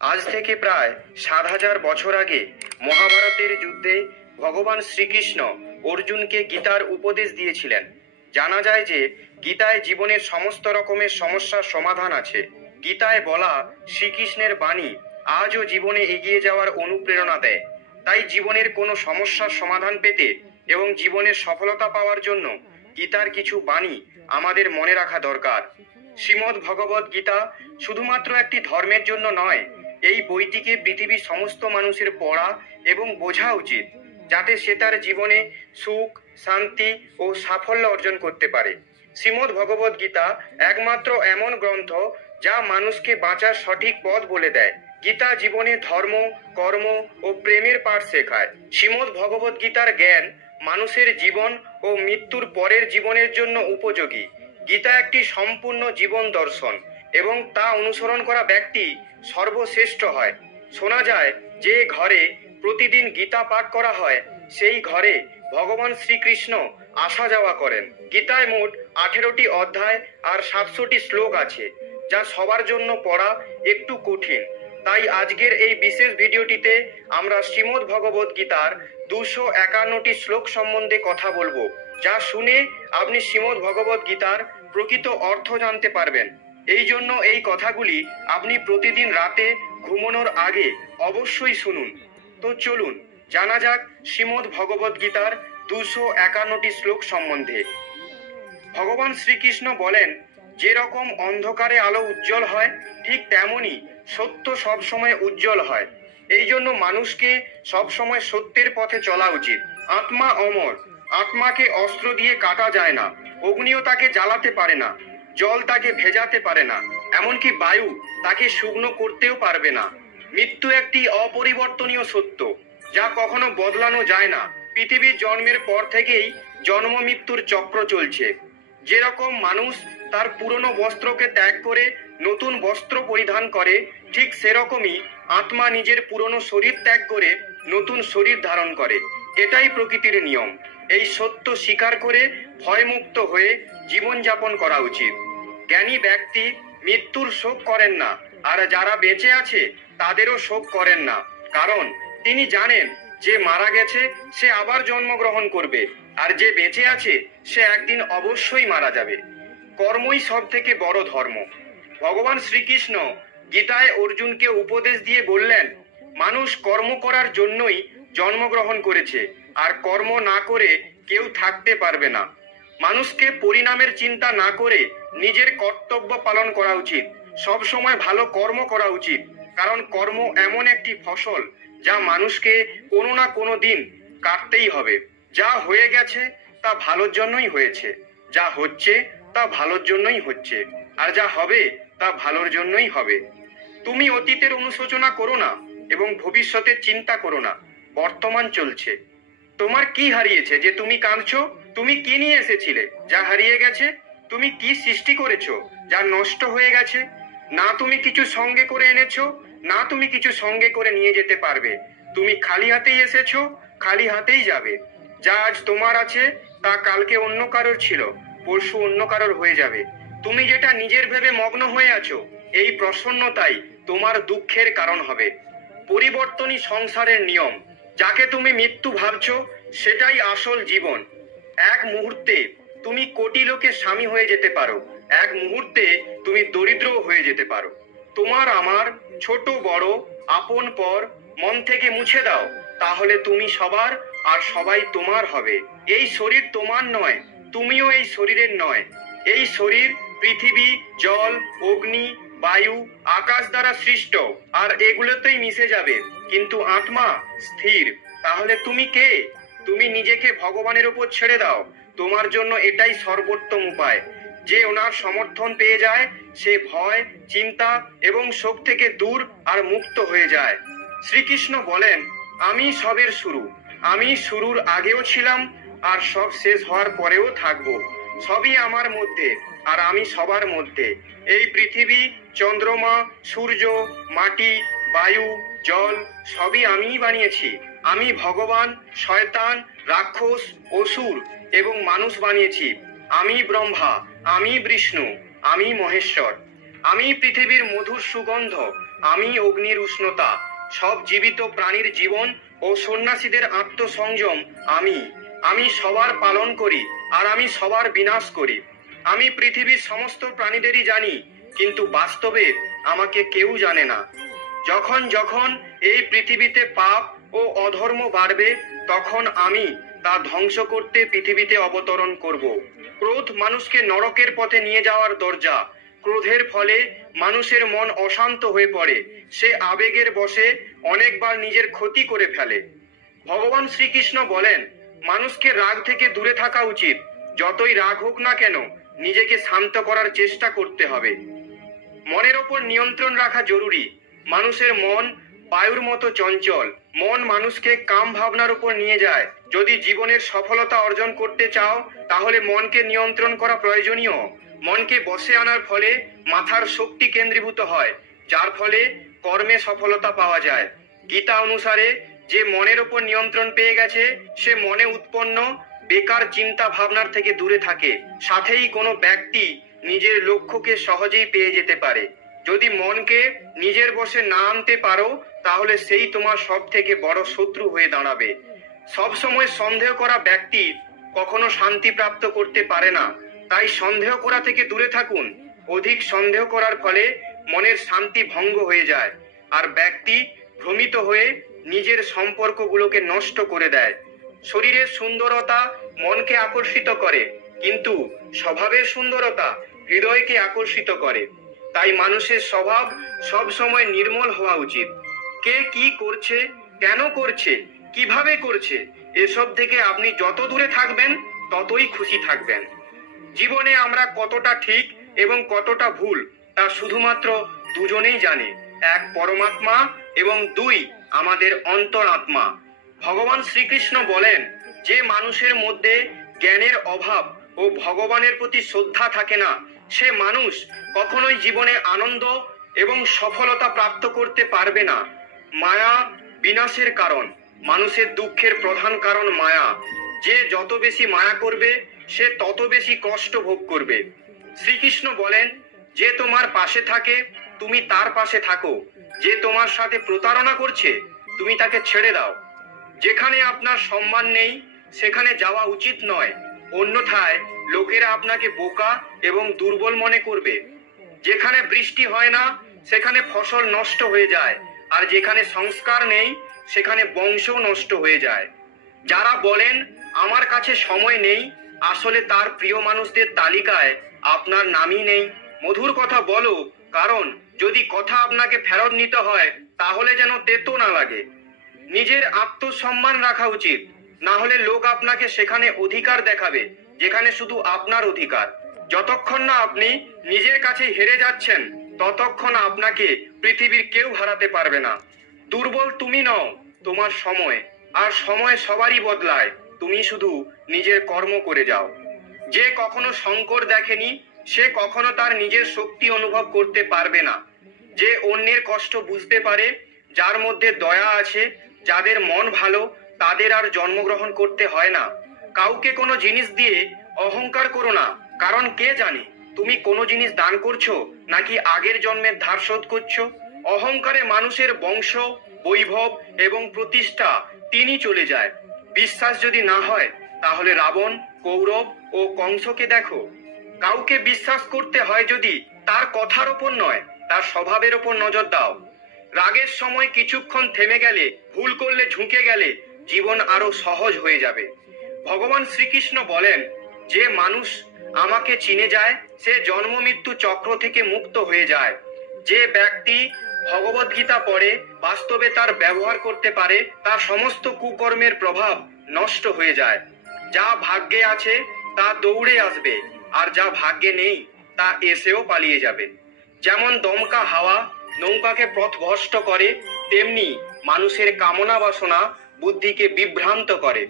আজ থেকে প্রায় 7,000 বছর আগে মহাভারতের যুদ্ধে ভগবান শ্রীকৃষ্ণ অর্জুনকে গীতার উপদেশ দিয়েছিলেন। জানা যায় যে গীতায় জীবনের সমস্ত রকমের সমস্যার সমাধান আছে। গীতায় বলা শ্রীকৃষ্ণের বাণী আজও জীবনে এগিয়ে যাওয়ার অনুপ্রেরণা দেয়। তাই জীবনের কোনো সমস্যার সমাধান পেতে এবং জীবনের সফলতা পাওয়ার জন্য গীতার কিছু বাণী আমাদের মনে রাখা দরকার। শ্রীমদ্ ভগবদ গীতা শুধুমাত্র একটি ধর্মের জন্য নয়, এই বইটিকে পৃথিবীর সমস্ত মানুষের পড়া এবং বোঝা উচিত, যাতে সে তার জীবনে সুখ, শান্তি ও সাফল্য অর্জন করতে পারে। শ্রীমদ্ ভগবদ গীতা একমাত্র এমন গ্রন্থ যা মানুষকে বাঁচার সঠিক পথ বলে দেয়। গীতা জীবনে ধর্ম, কর্ম ও প্রেমের পাঠ শেখায়। শ্রীমদ্ ভগবদ গীতার জ্ঞান মানুষের জীবন ও মৃত্যুর পরের জীবনের জন্য উপযোগী। গীতা একটি সম্পূর্ণ জীবন দর্শন এবং তা অনুসরণ করা ব্যক্তি সর্বশ্রেষ্ঠ হয়। শোনা যায় যে ঘরে প্রতিদিন গীতা পাঠ করা হয় সেই ঘরে ভগবান শ্রীকৃষ্ণ আসা যাওয়া করেন। গীতায় মোট 18টি অধ্যায় আর 700টি শ্লোক আছে, যা সবার জন্য পড়া একটু কঠিন। তাই আজকের এই বিশেষ ভিডিওটিতে আমরা শ্রীমদ্ ভগবদ গীতার 251টি শ্লোক সম্বন্ধে কথা বলবো, যা শুনে আপনি শ্রীমদ্ ভগবদ গীতার প্রকৃত অর্থ জানতে পারবেন। এই জন্য এই কথাগুলি আপনি প্রতিদিন রাতে ঘুমানোর আগে অবশ্যই শুনুন। তো চলুন জানা যাক শ্রীমদ্ ভগবদ গীতার 251টি শ্লোক সম্বন্ধে। ভগবান শ্রীকৃষ্ণ বলেন, যেরকম অন্ধকারে আলো উজ্জ্বল হয় ঠিক তেমনি সত্য সবসময় উজ্জ্বল হয়। এই জন্য মানুষকে সবসময় সত্যের পথে চলা উচিত। আত্মা অমর, আত্মাকে অস্ত্র দিয়ে কাটা যায় না, অগ্নিও তাকে জ্বালাতে পারে না, জল তাকে ভেজাতে পারে না, এমনকি বায়ু তাকে শুকনো করতেও পারবে না। মৃত্যু একটি অপরিবর্তনীয় সত্য, যা কখনো বদলানো যায় না। পৃথিবীর জন্মের পর থেকেই জন্ম মৃত্যুর চক্র চলছে। যেরকম মানুষ তার পুরনো বস্ত্রকে ত্যাগ করে নতুন বস্ত্র পরিধান করে, ঠিক সেরকমই আত্মা নিজের পুরনো শরীর ত্যাগ করে নতুন শরীর ধারণ করে। এটাই প্রকৃতির নিয়ম। এই সত্য স্বীকার করে ভয়মুক্ত হয়ে জীবনযাপন করা উচিত। জ্ঞানী ব্যক্তি মৃত্যুর শোক করেন না, আর যারা বেঁচে আছে তাদেরও শোক করেন না, কারণ তিনি জানেন যে মারা গেছে সে আবার জন্মগ্রহণ করবে, আর যে বেঁচে আছে সে একদিন অবশ্যই মারা যাবে। কর্মই সব থেকে বড় ধর্ম। ভগবান শ্রীকৃষ্ণ গীতায় অর্জুনকে উপদেশ দিয়ে বললেন, মানুষ কর্ম করার জন্যই জন্মগ্রহণ করেছে, আর কর্ম না করে কেউ থাকতে পারবে না। মানুষকে পরিণামের চিন্তা না করে নিজের কর্তব্য পালন করা উচিত। সব সময় ভালো কর্ম করা উচিত, কারণ কর্ম এমন একটি ফসল যা মানুষকে কোনো না কোনো দিন কাটতেই হবে। যা হয়ে গেছে তা ভালোর জন্যই হয়েছে, যা হচ্ছে তা ভালোর জন্যই হচ্ছে, আর যা হবে তা ভালোর জন্যই হবে। তুমি অতীতের অনুশোচনা করো না এবং ভবিষ্যতের চিন্তা করো না। বর্তমান চলছে। তোমার কি হারিয়েছে যে তুমি কাঁদছো? তুমি কি নিয়ে এসেছিলে যা হারিয়ে গেছে? তুমি কি সৃষ্টি করেছো যা নষ্ট হয়ে গেছে? না তুমি কিছু সঙ্গে করে এনেছো, না তুমি কিছু সঙ্গে করে নিয়ে যেতে পারবে। তুমি খালি হাতেই এসেছো, খালি হাতেই যাবে। যা আজ তোমার আছে তা কালকে অন্য কারোর ছিল, পরশু অন্য কারোর হয়ে যাবে। তুমি যেটা নিজের ভেবে মগ্ন হয়ে আছো, এই প্রসন্নতাই তোমার দুঃখের কারণ হবে। পরিবর্তনই সংসারের নিয়ম। যাকে তুমি মৃত্যু ভাবছো সেটাই আসল জীবন। এক মুহূর্তে তুমি কোটি লোকের স্বামী হয়ে যেতে পারো, এক মুহূর্তে তুমি দরিদ্র হয়ে যেতে পারো। তোমার আমার, ছোট বড়, আপন পর মন থেকে মুছে দাও, তাহলে তুমি সবার আর সবাই তোমার হবে। এই শরীর তোমার নয়, তুমিও এই শরীরের নয়। এই শরীর পৃথিবী, জল, অগ্নি, বায়ু, আকাশ দ্বারা সৃষ্ট, আর এগুলোতেই মিশে যাবে, কিন্তু আত্মা স্থির। তাহলে তুমি কে? তুমি নিজেকে ভগবানের উপর ছেড়ে দাও। তোমার জন্য এটাই সর্বোত্তম উপায়। যে ওনার সমর্থন পেয়ে যায় সে ভয়, চিন্তা এবং শোক থেকে দূর আর মুক্ত হয়ে যায়। শ্রীকৃষ্ণ বলেন, আমি সবের শুরু। আমি শুরুর আগেও ছিলাম আর সব শেষ হওয়ার পরেও থাকবো। সবই আমার মধ্যে আর আমি সবার মধ্যে। এই পৃথিবী, চন্দ্রমা, সূর্য, মাটি, বায়ু, জল সবই আমিই বানিয়েছি। আমি ভগবান, শয়তান, রাক্ষস, অসুর এবং মানুষ বানিয়েছি। আমি ব্রহ্মা, আমি বিষ্ণু, আমি মহেশ্বর। আমি পৃথিবীর মধুর সুগন্ধ, আমি অগ্নির উষ্ণতা, সব জীবিত প্রাণীর জীবন ও সন্ন্যাসীদের আত্মসংযম আমি সবার পালন করি আর আমি সবার বিনাশ করি। আমি পৃথিবীর সমস্ত প্রাণীদেরই জানি, কিন্তু বাস্তবে আমাকে কেউ জানে না। যখন যখন এই পৃথিবীতে পাপ ও অধর্ম বাড়বে, তখন আমি তা ধ্বংস করতে পৃথিবীতে অবতরণ করব। ক্রোধ মানুষকে নরকের পথে নিয়ে যাওয়ার দরজা। ক্রোধের ফলে মানুষের মন অশান্ত হয়ে পড়ে, সে আবেগের বশে অনেকবার নিজের ক্ষতি করে ফেলে। ভগবান শ্রীকৃষ্ণ বলেন, মানুষকে রাগ থেকে দূরে থাকা উচিত। যতই রাগ হোক না কেন, নিজেকে শান্ত করার চেষ্টা করতে হবে। মনের ওপর নিয়ন্ত্রণ রাখা জরুরি। মানুষের মন বায়ুর মতো চঞ্চল। মন মানুষকে কাম ভাবনার উপর নিয়ে যায়। যদি জীবনের সফলতা অর্জন করতে চাও, তাহলে মনকে নিয়ন্ত্রণ করা প্রয়োজনীয়। মনকে বশে আনার ফলে মাথার শক্তি কেন্দ্রীভূত হয়, যার ফলে কর্মে সফলতা পাওয়া যায়। গীতা অনুসারে যে মনের ওপর নিয়ন্ত্রণ পেয়ে গেছে, সে মনে উৎপন্ন বেকার চিন্তা ভাবনার থেকে দূরে থাকে। সাথেই কোনো ব্যক্তি নিজের লক্ষ্যকে সহজেই পেয়ে যেতে পারে। যদি মনকে নিজের বশে না আনতে পারো, তাহলে সেই তোমার সব থেকে বড় শত্রু হয়ে দাঁড়াবে। সবসময় সন্দেহ করা ব্যক্তি কখনো শান্তি প্রাপ্ত করতে পারে না। তাই সন্দেহ করা থেকে দূরে থাকুন। অধিক সন্দেহ করার ফলে মনের শান্তি ভঙ্গ হয়ে যায়, আর ব্যক্তি ভ্রমিত হয়ে নিজের সম্পর্কগুলোকে নষ্ট করে দেয়। শরীরের সুন্দরতা মনকে আকর্ষিত করে, কিন্তু স্বভাবের সুন্দরতা হৃদয়কে আকর্ষিত করে। তাই মানুষের স্বভাব সব সময় নির্মল হওয়া উচিত। কে কি করছে, কেন করছে, কিভাবে করছে, এসব থেকে আপনি যত দূরে থাকবেন, ততই খুশি থাকবেন। জীবনে আমরা কতটা ঠিক এবং কতটা ভুল, তা শুধুমাত্র দুজনেই জানে। এক পরমাত্মা এবং দুই আমাদের অন্তরাত্মা। ভগবান শ্রীকৃষ্ণ বলেন, যে মানুষের মধ্যে জ্ঞানের অভাব ও ভগবানের প্রতি শ্রদ্ধা থাকে না, সে মানুষ কখনোই জীবনে আনন্দ এবং সফলতা প্রাপ্ত করতে পারবে না। মায়া বিনাশের কারণ। মানুষের দুঃখের প্রধান কারণ মায়া। যে যত বেশি মায়া করবে, সে তত বেশি কষ্ট ভোগ করবে। শ্রীকৃষ্ণ বলেন, যে তোমার পাশে থাকে, তুমি তার পাশে থাকো। যে তোমার সাথে প্রতারণা করছে, তুমি তাকে ছেড়ে দাও। যেখানে আপনার সম্মান নেই, সেখানে যাওয়া উচিত নয়, অন্যথায় লোকেরা আপনাকে বোকা এবং দুর্বল মনে করবে। যেখানে বৃষ্টি হয় না, সেখানে ফসল নষ্ট হয়ে যায়, আর যেখানে সংস্কার নেই, সেখানে বংশও নষ্ট হয়ে যায়। যারা বলেন আমার কাছে সময় নেই, আসলে তার প্রিয় মানুষদের তালিকায় আপনার নামই নেই। মধুর কথা বলো, কারণ যদি কথা আপনাকে ফেরত নিতে হয়, তাহলে যেন তেতো না লাগে। নিজের আত্মসম্মান রাখা উচিত, না হলে লোক আপনাকে সেখানে অধিকার দেখাবে যেখানে শুধু আপনার অধিকার। যতক্ষণ না আপনি নিজের কাছে হেরে যাচ্ছেন, ততক্ষণ আপনাকে পৃথিবীর কেউ হারাতে পারবে না। দুর্বল তুমি নও, তোমার সময়। আর সময় সবারই বদলায়, তুমি শুধু নিজের কর্ম করে যাও। যে কখনো সংকট দেখেনি, সে কখনো তার নিজের শক্তি অনুভব করতে পারবে না। যে অন্যের কষ্ট বুঝতে পারে, যার মধ্যে দয়া আছে, যাদের মন ভালো, তাদের আর জন্মগ্রহণ করতে হয় না। কাউকে কোনো জিনিস দিয়ে অহংকার করো না, কারণ কে জানে তুমি কোনো জিনিস দান করছো নাকি আগের জন্মের ধার শোধ করছো। অহংকারে মানুষের বংশ, বৈভব এবং প্রতিষ্ঠা তিনি চলে যায়। বিশ্বাস যদি না হয়, তাহলে রাবণ, কৌরব ও কংসকে দেখো। কাউকে বিশ্বাস করতে হয় যদি তার কথার ওপর নয়, তার স্বভাবের ওপর নজর দাও। রাগের সময় কিছুক্ষণ থেমে গেলে, ভুল করলে ঝুঁকে গেলে, জীবন আরো সহজ হয়ে যাবে। ভগবান শ্রীকৃষ্ণ বলেন, যে মানুষ আমাকে চিনে যায়, সে জন্ম মৃত্যু চক্র থেকে মুক্ত হয়ে যায়। যে ব্যক্তি ভগবদ্গীতা পড়ে, বাস্তবে তার ব্যবহার করতে পারে, তার সমস্ত কুকর্মের প্রভাব নষ্ট হয়ে যায়। যা ভাগ্যে আছে তা দৌড়ে আসবে, আর যা ভাগ্যে নেই তা এসেও পালিয়ে যাবে। যেমন দমকা হাওয়া নৌকাকে পথভ্রষ্ট করে, তেমনি মানুষের কামনা বাসনা বুদ্ধিকে বিভ্রান্ত করে।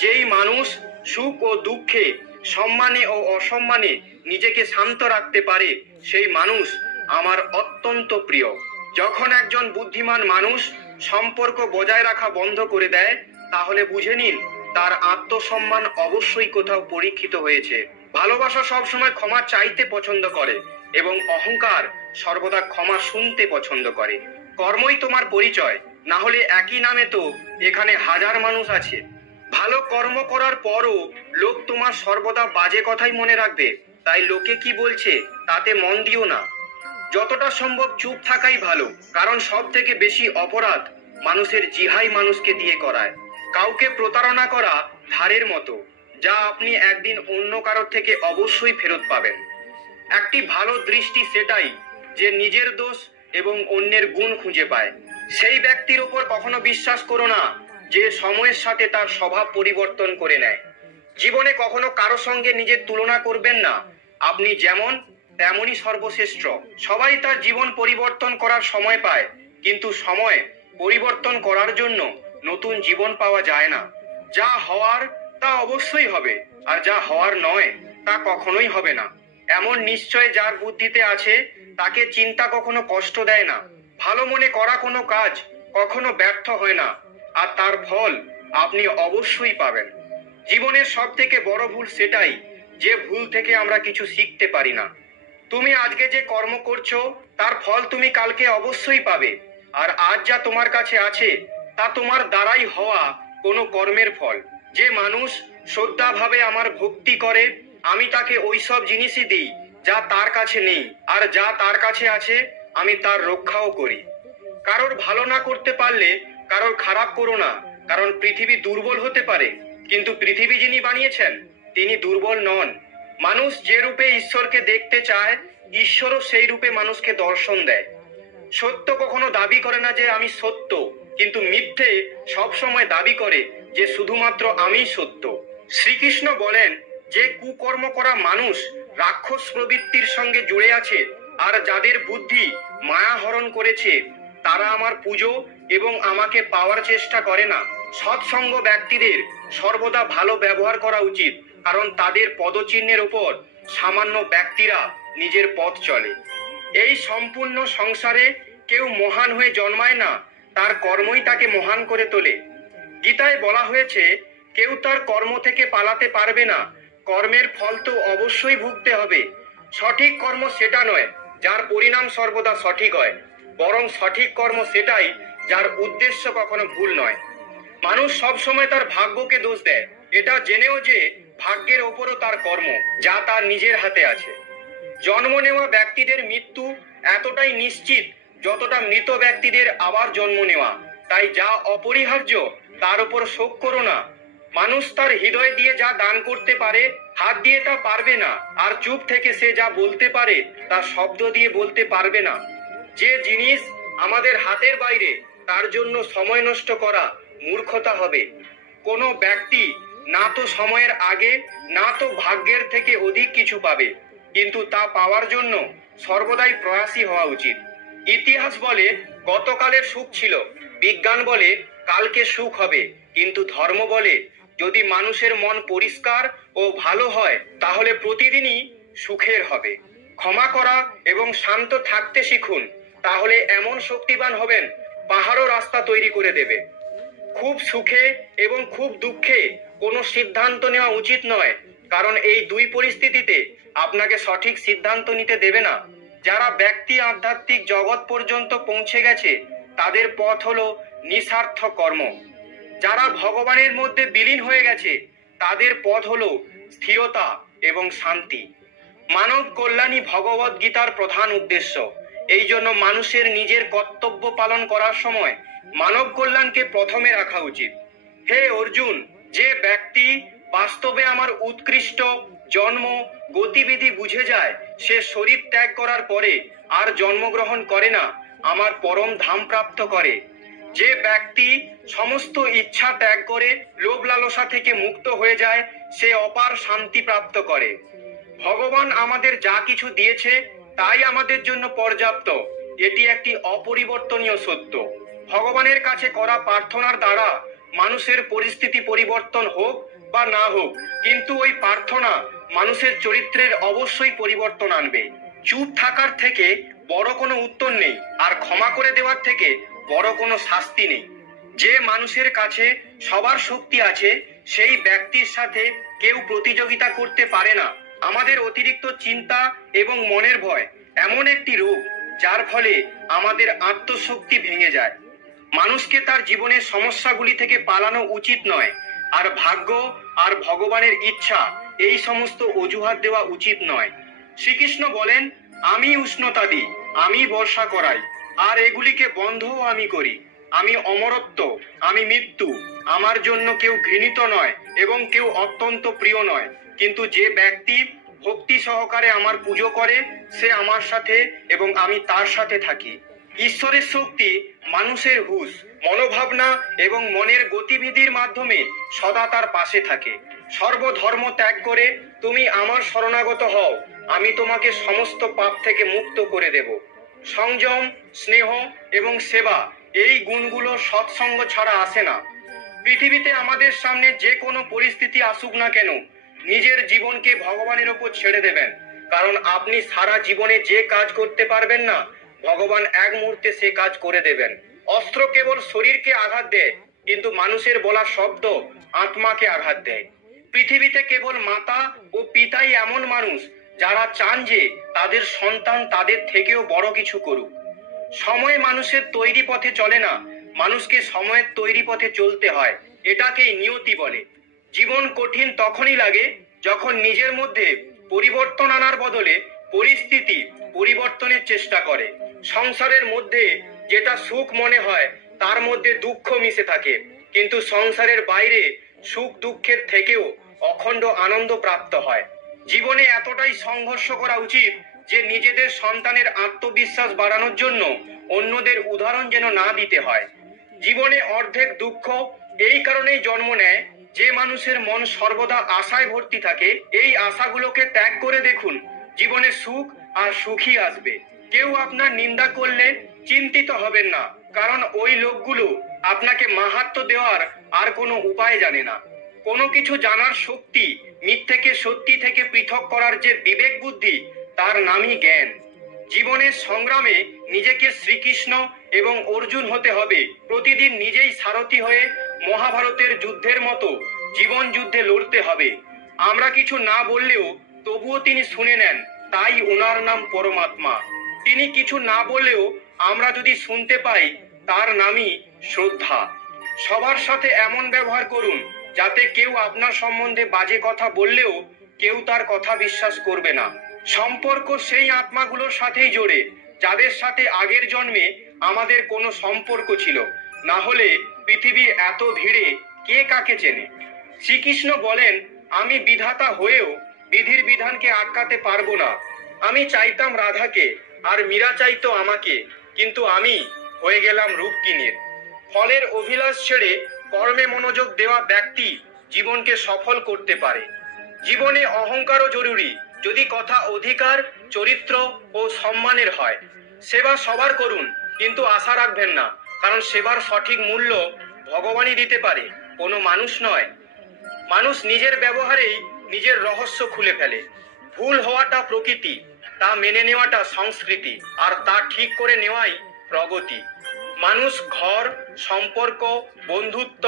যেই মানুষ সুখ ও দুঃখে, সম্মানে ও অসম্মানে নিজেকে শান্ত রাখতে পারে, সেই মানুষ আমার অত্যন্ত প্রিয়। যখন একজন বুদ্ধিমান মানুষ সম্পর্ক বজায় রাখা বন্ধ করে দেয়, তাহলে বুঝে নিন তার আত্মসম্মান অবশ্যই কোথাও পরীক্ষিত হয়েছে। ভালোবাসা সবসময় ক্ষমা চাইতে পছন্দ করে এবং অহংকার সর্বদা ক্ষমা শুনতে পছন্দ করে। কর্মই তোমার পরিচয়, না হলে একই নামে তো এখানে হাজার মানুষ আছে। ভালো কর্ম করার পরও লোক তোমার সর্বদা বাজে কথাই মনে রাখবে, তাই লোকে কি বলছে তাতে মন দিও না। যতটা সম্ভব চুপ থাকাই ভালো, কারণ সব থেকে বেশি অপরাধ মানুষের জিহাই মানুষকে দিয়ে করায়। কাউকে প্রতারণা করা ধারের মতো, যা আপনি একদিন অন্য কারোর থেকে অবশ্যই ফেরত পাবেন। একটি ভালো দৃষ্টি সেটাই যে নিজের দোষ এবং অন্যের গুণ খুঁজে পায়। সেই ব্যক্তির উপর কখনো বিশ্বাস করো না যে সময়ের সাথে তার স্বভাব পরিবর্তন করে নেয়। জীবনে কখনো কারো সঙ্গে নিজের তুলনা করবেন না। আপনি যেমন তেমনই সর্বশ্রেষ্ঠ। সবাই তার জীবন পরিবর্তন করার সময় পায়, কিন্তু সময় পরিবর্তন করার জন্য নতুন জীবন পাওয়া যায় না। যা হওয়ার তা অবশ্যই হবে, আর যা হওয়ার নয় তা কখনোই হবে না। এমন নিশ্চয় যার বুদ্ধিতে আছে, তাকে চিন্তা কখনো কষ্ট দেয় না। ভালো মনে করা কোনো কাজ কখনো ব্যর্থ হয় না, আর তার ফল আপনি অবশ্যই পাবেন। জীবনের সব থেকে বড় ভুল সেটাই যে ভুল থেকে আমরা কিছু শিখতে পারি না। তুমি আজকে যে কর্ম করছো তার ফল তুমি কালকে অবশ্যই পাবে, আর আজ যা তোমার কাছে আছে তা তোমার দ্বারাই হওয়া কোনো কর্মের ফল। যে মানুষ শ্রদ্ধাভাবে আমার ভক্তি করে, আমি তাকে ওইসব জিনিসই দিই যা তার কাছে নেই, আর যা তার কাছে আছে আমি তার রক্ষাও করি। কারোর ভালো না করতে পারলে কারোর খারাপ করো না, কারণ পৃথিবী দুর্বল হতে পারে, কিন্তু পৃথিবী যিনি বানিয়েছেন তিনি দুর্বল নন। মানুষ যে রূপে ঈশ্বরকে দেখতে চায়, ঈশ্বরও সেই রূপে মানুষকে দর্শন দেয়। সত্য কখনো দাবি করে না যে আমি সত্য, কিন্তু মিথ্যে সবসময় দাবি করে যে শুধুমাত্র আমিই সত্য। শ্রীকৃষ্ণ বলেন যে কুকর্ম করা মানুষ রাক্ষস প্রবৃত্তির সঙ্গে জুড়ে আছে, আর যাদের বুদ্ধি মায়া হরণ করেছে তারা আমার পুজো এবং আমাকে পাওয়ার চেষ্টা করে না। সৎসঙ্গ ব্যক্তিদের সর্বদা ভালো ব্যবহার করা উচিত, কারণ তাদের পদচিহ্নের ওপর সামান্য ব্যক্তিরা নিজের পথ চলে। এই সম্পূর্ণ সংসারে কেউ মহান হয়ে জন্মায় না, তার কর্মই তাকে মহান করে তোলে। গীতায় বলা হয়েছে কেউ তার কর্ম থেকে পালাতে পারবে না, কর্মের ফল তো অবশ্যই ভুগতে হবে। সঠিক কর্ম সেটা নয় যার পরিণাম সর্বদা সঠিক হয়, বরং সঠিক কর্ম সেটাই যার উদ্দেশ্য কখনো ভুল নয়। মানুষ সবসময় তার ভাগ্যকে দোষ দেয়, এটা জেনেও যে ভাগ্যের ওপরও তার কর্ম, যা তার নিজের হাতে আছে। জন্ম নেওয়া ব্যক্তিদের মৃত্যু এতটাই নিশ্চিত যতটা মৃত ব্যক্তিদের আবার জন্ম নেওয়া। তাই যা অপরিহার্য তার উপর শোক করো না। মানুষ তার হৃদয় দিয়ে যা দান করতে পারে হাত দিয়ে তা পারবে না, আর চুপ থেকে সে যা বলতে পারে তা শব্দ দিয়ে বলতে পারবে না। যে জিনিস আমাদের হাতের বাইরে তার জন্য সময় নষ্ট করা মূর্খতা হবে। কোনো ব্যক্তি না তো সময়ের আগে না তো ভাগ্যের থেকে অধিক কিছু পাবে, কিন্তু তা পাওয়ার জন্য সর্বদাই প্রয়াসী হওয়া উচিত। ইতিহাস বলে গতকালের সুখ ছিল, বিজ্ঞান বলে কালকে সুখ হবে, কিন্তু ধর্ম বলে যদি মানুষের মন পরিষ্কার ও ভালো হয় তাহলে প্রতিদিনই সুখের হবে। ক্ষমা করা এবং শান্ত থাকতে শিখুন, তাহলে এমন শক্তিবান হবেন পাহাড়ও রাস্তা তৈরি করে দেবে। খুব সুখে এবং খুব দুঃখে কোনো সিদ্ধান্ত নেওয়া উচিত নয়, কারণ এই দুই পরিস্থিতিতে আপনাকে সঠিক সিদ্ধান্ত নিতে দেবে না। যারা ব্যক্তি আধ্যাত্মিক জগৎ পর্যন্ত পৌঁছে গেছে তাদের পথ হলো নিঃস্বার্থ কর্ম। যারা ভগবানের মধ্যে বিলীন হয়ে গেছে তাদের পথ হলো স্থিরতা এবং শান্তি। মানব কল্যাণই ভগবদ গীতার প্রধান উদ্দেশ্য। এই জন্য মানুষের নিজের কর্তব্য পালন করার সময় মানব কল্যাণকে প্রথমে রাখা উচিত। হে অর্জুন, যে ব্যক্তি বাস্তবে আমার উৎকৃষ্ট জন্ম গতিবিধি বুঝে যায়, সে শরীর ত্যাগ করার পরে আর জন্মগ্রহণ করে না, আমার পরম ধাম প্রাপ্ত করে। যে ব্যক্তি সমস্ত ইচ্ছা ত্যাগ করে লোভ লালসা থেকে মুক্ত হয়ে যায়, সে অপার শান্তি প্রাপ্ত করে। ভগবান আমাদের যা কিছু দিয়েছে তাই আমাদের জন্য পর্যাপ্ত, এটি একটি অপরিবর্তনীয় সত্য। ভগবানের কাছে করা প্রার্থনার দ্বারা মানুষের পরিস্থিতি পরিবর্তন হোক বা না হোক, কিন্তু ওই প্রার্থনা মানুষের চরিত্রের অবশ্যই পরিবর্তন আনবে। চুপ থাকার থেকে বড় কোনো উত্তর নেই, আর ক্ষমা করে দেওয়ার থেকে বড় কোনো শাস্তি নেই। যে মানুষের কাছে সবার শক্তি আছে সেই ব্যক্তির সাথে কেউ প্রতিযোগিতা করতে পারে না। আমাদের অতিরিক্ত চিন্তা এবং মনের ভয় এমন একটি রোগ যার ফলে আমাদের আত্মশক্তি ভেঙে যায়। মানুষকে তার জীবনের সমস্যাগুলি থেকে পালানো উচিত নয়, আর ভাগ্য আর ভগবানের ইচ্ছা এই সমস্ত অজুহাত দেওয়া উচিত নয়। শ্রীকৃষ্ণ বলেন, আমি উষ্ণতা দিই, আমি বর্ষা করাই, আর এগুলিকে বন্ধও আমি করি। আমি অমরত্ব, আমি মৃত্যু। আমার জন্য কেউ ঘৃণিত নয় এবং কেউ অত্যন্ত প্রিয় নয়, কিন্তু যে ব্যক্তি ভক্তি সহকারে আমার পুজো করে সে আমার সাথে এবং আমি তার সাথে থাকি। ঈশ্বরের শক্তি মানুষের হুঁশ, মনোভাবনা এবং মনের গতিবিধির মাধ্যমে সদা তার পাশে থাকে। সর্বধর্ম ত্যাগ করে তুমি আমার শরণাগত হও, আমি তোমাকে সমস্ত পাপ থেকে মুক্ত করে দেব। সংযম, স্নেহ এবং সেবা, এই গুণগুলো সৎসঙ্গ ছাড়া আসে না। পৃথিবীতে আমাদের সামনে যে কোনো পরিস্থিতি আসুক না কেন, নিজের জীবনকে ভগবানের ওপর ছেড়ে দেবেন, কারণ আপনি সারা জীবনে যে কাজ করতে পারবেন না, ভগবান এক মুহূর্তে সে কাজ করে দেবেন। অস্ত্র কেবল শরীরকে আঘাত দেয়, কিন্তু মানুষের বলা শব্দ আত্মাকে আঘাত দেয়। পৃথিবীতে কেবল মাতা ও পিতাই এমন মানুষ যারা চান যে তাদের সন্তান তাদের থেকেও বড় কিছু করুক। সময় মানুষের তৈরি পথে চলে না, মানুষকে সময়ের তৈরি পথে চলতে হয়। এটাকেই নিয়তি বলে। জীবন কঠিন তখনই লাগে যখন নিজের মধ্যে পরিবর্তন আনার বদলে পরিস্থিতি পরিবর্তনের চেষ্টা করে। সংসারের মধ্যে যেটা সুখ মনে হয় তার মধ্যে দুঃখ মিশে থাকে, কিন্তু সংসারের বাইরে সুখ দুঃখের থেকেও অখণ্ড আনন্দ প্রাপ্ত হয়। জীবনে এতটাই সংঘর্ষ করা উচিত যে নিজেদের সন্তানের আত্মবিশ্বাস বাড়ানোর জন্য অন্যদের উদাহরণ যেন না দিতে হয়। জীবনে অর্ধেক দুঃখ এই কারণেই জন্ম নেয় যে মানুষের মন সর্বদা আশায় ভর্তি থাকে। এই আশাগুলোকে ত্যাগ করে দেখুন, জীবনে সুখ আর সুখী আসবে। কেউ আপনার নিন্দা করলে চিন্তিত হবেন না, কারণ ওই লোকগুলো আপনাকে মাহাত্ম্য দেওয়ার আর কোনো উপায় জানে না। কোনো কিছু জানার শক্তি, মিথ্যেকে সত্যি থেকে পৃথক করার যে বিবেক বুদ্ধি, তার নামই জ্ঞান। জীবনের সংগ্রামে নিজেকে শ্রীকৃষ্ণ এবং অর্জুন হতে হবে। প্রতিদিন নিজেই সারথি হয়ে মহাভারতের যুদ্ধের মতো জীবন যুদ্ধে লড়তে হবে। আমরা কিছু না বললেও তবুও তিনি শুনে নেন, তাই ওনার নাম পরমাত্মা। তিনি কিছু না বললেও আমরা যদি শুনতে পাই, তার নামই শ্রদ্ধা। সবার সাথে এমন ব্যবহার করুন যাতে কেউ আপনার সম্বন্ধে বাজে কথা বললেও কেউ তার কথা বিশ্বাস করবে না। সম্পর্ক সেই আত্মাগুলোর সাথেই জোড়ে যাদের সাথে আগের জন্মে আমাদের কোনো সম্পর্ক ছিল, না হলে পৃথিবীর এত ভিড়ে কে কাকে চেনে। শ্রীকৃষ্ণ বলেন, আমি বিধাতা হয়েও বিধির বিধানকে আটকাতে পারবো না। আমি চাইতাম রাধাকে আর মীরা চাইতো আমাকে, কিন্তু আমি হয়ে গেলাম রূপকিনীর। ফলের অভিলাষ ছেড়ে কর্মে মনোযোগ দেওয়া ব্যক্তি জীবনকে সফল করতে পারে। জীবনে অহংকারও জরুরি, যদি কথা অধিকার, চরিত্র ও সম্মানের হয়। সেবা সবার করুন, কিন্তু আশা রাখবেন না, কারণ সেবার সঠিক মূল্য ভগবানই দিতে পারে, কোনো মানুষ নয়। মানুষ নিজের ব্যবহারেই নিজের রহস্য খুলে ফেলে। ভুল হওয়াটা প্রকৃতি, তা মেনে নেওয়াটা সংস্কৃতি, আর তা ঠিক করে নেওয়াই প্রগতি। মানুষ ঘর, সম্পর্ক, বন্ধুত্ব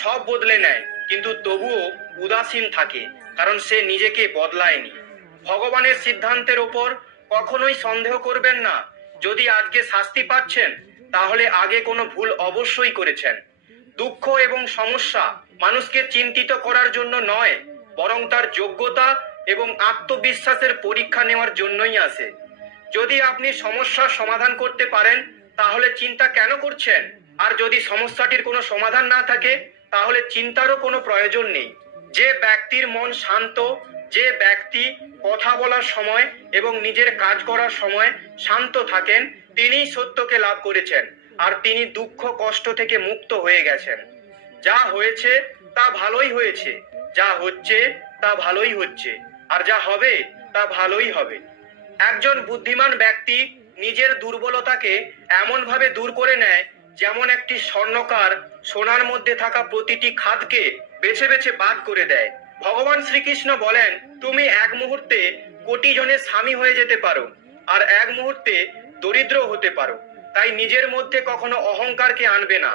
সব বদলে নেয়, কিন্তু তবুও উদাসীন থাকে, কারণ সে নিজেকে বদলায়নি। ভগবানের সিদ্ধান্তের ওপর কখনোই সন্দেহ করবেন না। যদি আজকে শাস্তি পাচ্ছেন, তাহলে আগে কোনো ভুল অবশ্যই করেছেন। দুঃখ এবং সমস্যা মানুষকে চিন্তিত করার জন্য নয়, বরং তার যোগ্যতা এবং আত্মবিশ্বাসের পরীক্ষা নেওয়ার জন্যই আসে। যদি আপনি সমস্যার সমাধান করতে পারেন, তাহলে চিন্তা কেন করছেন? আর যদি সমস্যাটির কোনো সমাধান না থাকে, তাহলে চিন্তারও কোনো প্রয়োজন নেই। যে ব্যক্তির মন শান্ত, যে ব্যক্তি কথা বলার সময় এবং নিজের কাজ করার সময় শান্ত থাকেন, তিনিই সত্যকে লাভ করেছেন, আর তিনি দুঃখ কষ্ট থেকে মুক্ত হয়ে গেছেন। যা হয়েছে তা ভালোই হয়েছে, যা হচ্ছে তা ভালোই হচ্ছে, আর যা হবে তা ভালোই হবে। একজন বুদ্ধিমান ব্যক্তি নিজের দুর্বলতাকে এমনভাবে দূর করে নেয়, যেমন একটি স্বর্ণকার সোনার মধ্যে থাকা প্রতিটি খাদকে বেছে বেছে বাদ করে দেয়। ভগবান শ্রীকৃষ্ণ বলেন, তুমি এক মুহূর্তে কোটি জনের স্বামী হয়ে যেতে পারো, আর এক মুহূর্তে দরিদ্র হতে পারো। তাই নিজের মধ্যে কখনো অহংকারকে আনবে না।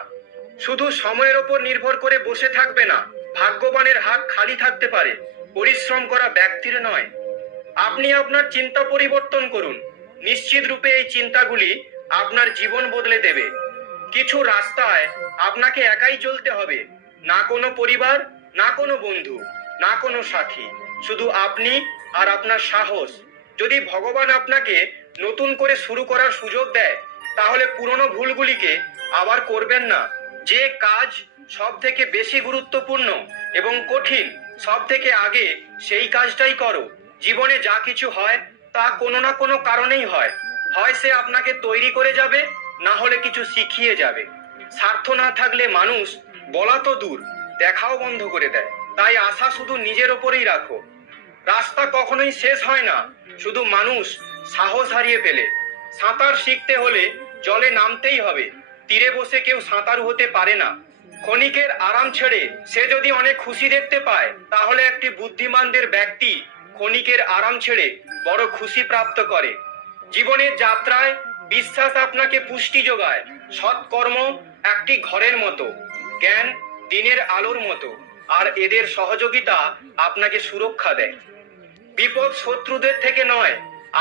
শুধু সময়ের ওপর নির্ভর করে বসে থাকবে না। ভাগ্যবানের হাত খালি থাকতে পারে, পরিশ্রম করা ব্যক্তির নয়। আপনি আপনার চিন্তা পরিবর্তন করুন, নিশ্চিত রূপে এই চিন্তাগুলি আপনার জীবন বদলে দেবে। কিছু রাস্তায় আপনাকে একাই চলতে হবে, না কোনো পরিবার, না কোনো বন্ধু, না কোনো সাথী, শুধু আপনি আর আপনার সাহস। যদি ভগবান আপনাকে নতুন করে শুরু করার সুযোগ দেয়, তাহলে পুরনো ভুলগুলিকে আবার করবেন না। যে কাজ সব থেকে বেশি গুরুত্বপূর্ণ এবং কঠিন, সব থেকে আগে সেই কাজটাই করো। জীবনে যা কিছু হয় তা কোনো না কোনো কারণেই হয়। হয় সে আপনাকে তৈরি করে যাবে, না হলে কিছু শিখিয়ে যাবে। স্বার্থ না থাকলে মানুষ বলা তো দূর, দেখাও বন্ধ করে দেয়। তাই আশা শুধু নিজের ওপরেই রাখো। রাস্তা কখনোই শেষ হয় না, শুধু মানুষ সাহস হারিয়ে ফেলে। সাঁতার শিখতে হলে জলে নামতেই হবে, তীরে বসে কেউ সাঁতারু হতে পারে না। ক্ষণিকের আরাম ছেড়ে সে যদি অনেক খুশি দেখতে পায়, তাহলে একটি বুদ্ধিমানদের ব্যক্তি ক্ষণিকের আরাম ছেড়ে বড় খুশি প্রাপ্ত করে। জীবনের যাত্রায় বিশ্বাস আপনাকে পুষ্টি যোগায়। সৎকর্ম একটি ঘরের মতো, জ্ঞান দিনের আলোর মতো, আর এদের সহযোগিতা আপনাকে সুরক্ষা দেয়। বিপদ শত্রুদের থেকে নয়,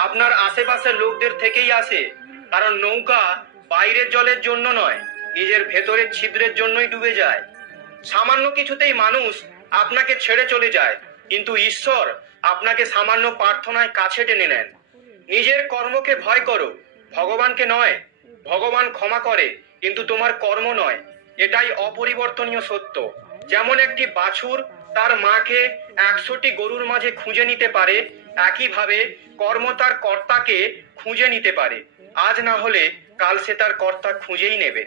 আপনার আশেপাশের লোকদের থেকেই আসে। কারণ নৌকা বাইরের জলের জন্য নয়, নিজের ভেতরের ছিদ্রের জন্যই ডুবে যায়। সামান্য কিছুতেই মানুষ আপনাকে ছেড়ে চলে যায়, কিন্তু ঈশ্বর আপনাকে সামান্য প্রার্থনায় কাছে টেনে নেন। নিজের কর্মকে ভয় করো, ভগবানকে নয়। ভগবান ক্ষমা করে, কিন্তু তোমার কর্ম নয়। এটাই অপরিবর্তনীয় সত্য। যেমন একটি বাছুর তার মাকে 100টি গরুর মাঝে খুঁজে নিতে পারে, একইভাবে কর্ম তার কর্তাকে খুঁজে নিতে পারে। আজ না হলে কাল সে তার কর্তা খুঁজেই নেবে।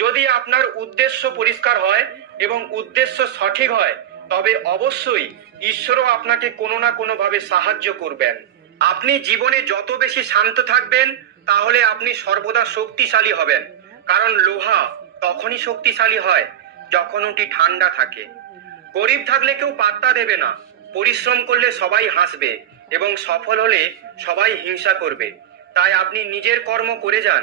যদি আপনার উদ্দেশ্য পরিষ্কার হয় এবং উদ্দেশ্য সঠিক হয়, তবে অবশ্যই ঈশ্বরও আপনাকে কোনো না কোনো ভাবে সাহায্য করবেন। আপনি জীবনে যত বেশি শান্ত থাকবেন, তাহলে আপনি সর্বদা শক্তিশালী হবেন। কারণ লোহা তখনই শক্তিশালী হয় যখন ওটি ঠান্ডা থাকে। গরিব থাকলে কেউ পাত্তা দেবে না, পরিশ্রম করলে সবাই হাসবে এবং সফল হলে সবাই হিংসা করবে। তাই আপনি নিজের কর্ম করে যান।